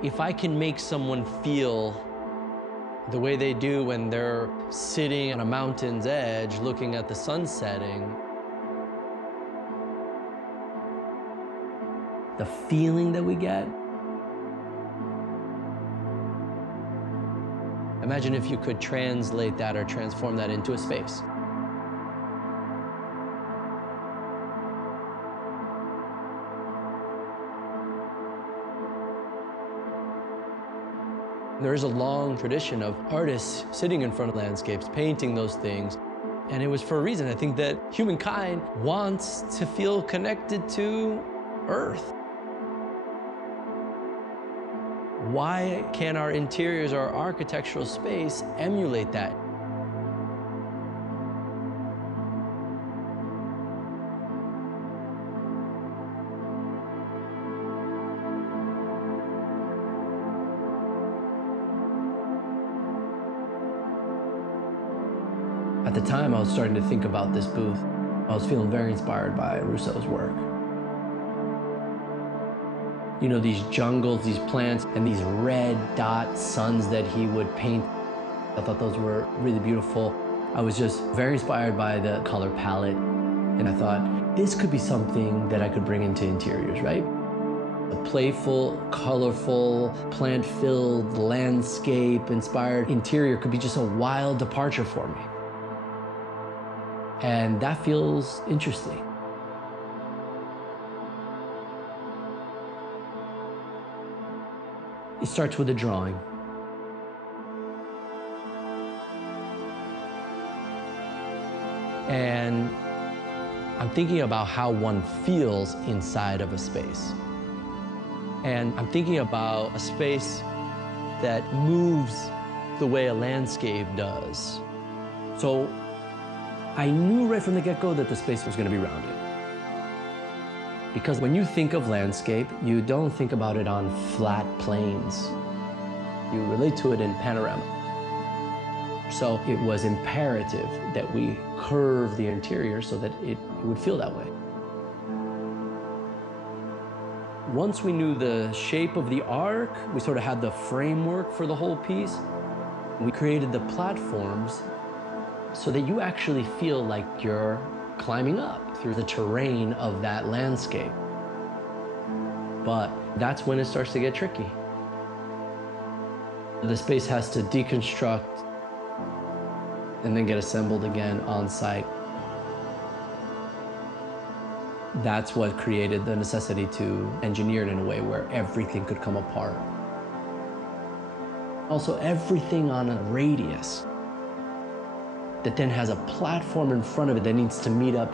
If I can make someone feel the way they do when they're sitting on a mountain's edge looking at the sun setting, the feeling that we get, imagine if you could translate that or transform that into a space. There is a long tradition of artists sitting in front of landscapes, painting those things. And it was for a reason. I think that humankind wants to feel connected to Earth. Why can't our interiors, our architectural space emulate that? At the time, I was starting to think about this booth. I was feeling very inspired by Rousseau's work. You know, these jungles, these plants, and these red dot suns that he would paint. I thought those were really beautiful. I was just very inspired by the color palette. And I thought, this could be something that I could bring into interiors, right? A playful, colorful, plant-filled, landscape-inspired interior could be just a wild departure for me. And that feels interesting. It starts with a drawing. And I'm thinking about how one feels inside of a space. And I'm thinking about a space that moves the way a landscape does. So I knew right from the get-go that the space was going to be rounded. Because when you think of landscape, you don't think about it on flat plains. You relate to it in panorama. So it was imperative that we curve the interior so that it would feel that way. Once we knew the shape of the arc, we sort of had the framework for the whole piece. We created the platforms so that you actually feel like you're climbing up through the terrain of that landscape. But that's when it starts to get tricky. The space has to deconstruct and then get assembled again on site. That's what created the necessity to engineer it in a way where everything could come apart. Also, everything on a radius that then has a platform in front of it that needs to meet up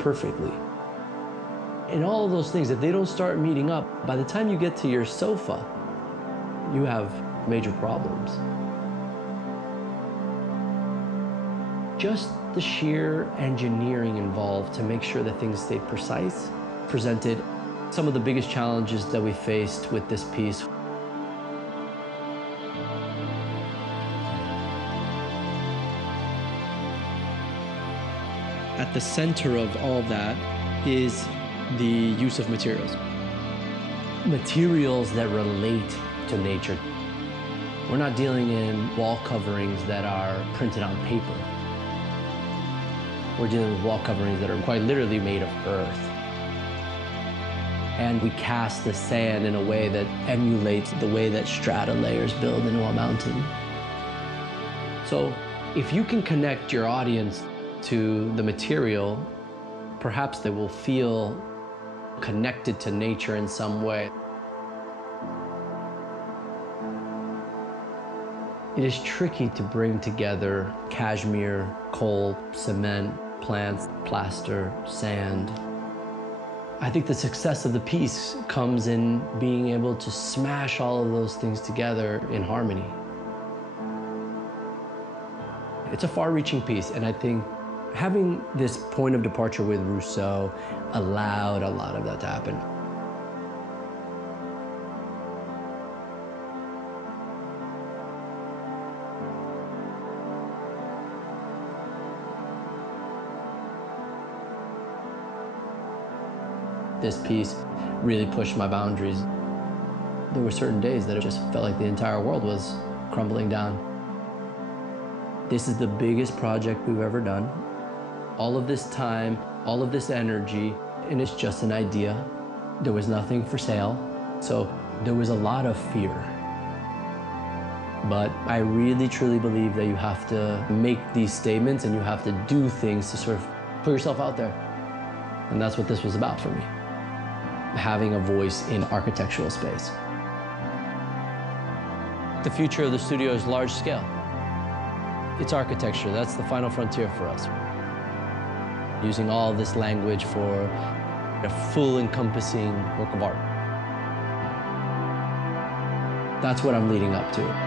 perfectly. And all of those things, if they don't start meeting up, by the time you get to your sofa, you have major problems. Just the sheer engineering involved to make sure that things stayed precise presented some of the biggest challenges that we faced with this piece. At the center of all of that is the use of materials. Materials that relate to nature. We're not dealing in wall coverings that are printed on paper. We're dealing with wall coverings that are quite literally made of earth. And we cast the sand in a way that emulates the way that strata layers build into a mountain. So if you can connect your audience to the material, perhaps they will feel connected to nature in some way. It is tricky to bring together cashmere, coal, cement, plants, plaster, sand. I think the success of the piece comes in being able to smash all of those things together in harmony. It's a far-reaching piece, and I think having this point of departure with Rousseau allowed a lot of that to happen. This piece really pushed my boundaries. There were certain days that it just felt like the entire world was crumbling down. This is the biggest project we've ever done. All of this time, all of this energy, and it's just an idea. There was nothing for sale, so there was a lot of fear. But I really, truly believe that you have to make these statements and you have to do things to sort of put yourself out there. And that's what this was about for me, having a voice in architectural space. The future of the studio is large scale. It's architecture. That's the final frontier for us. Using all this language for a full encompassing work of art. That's what I'm leading up to.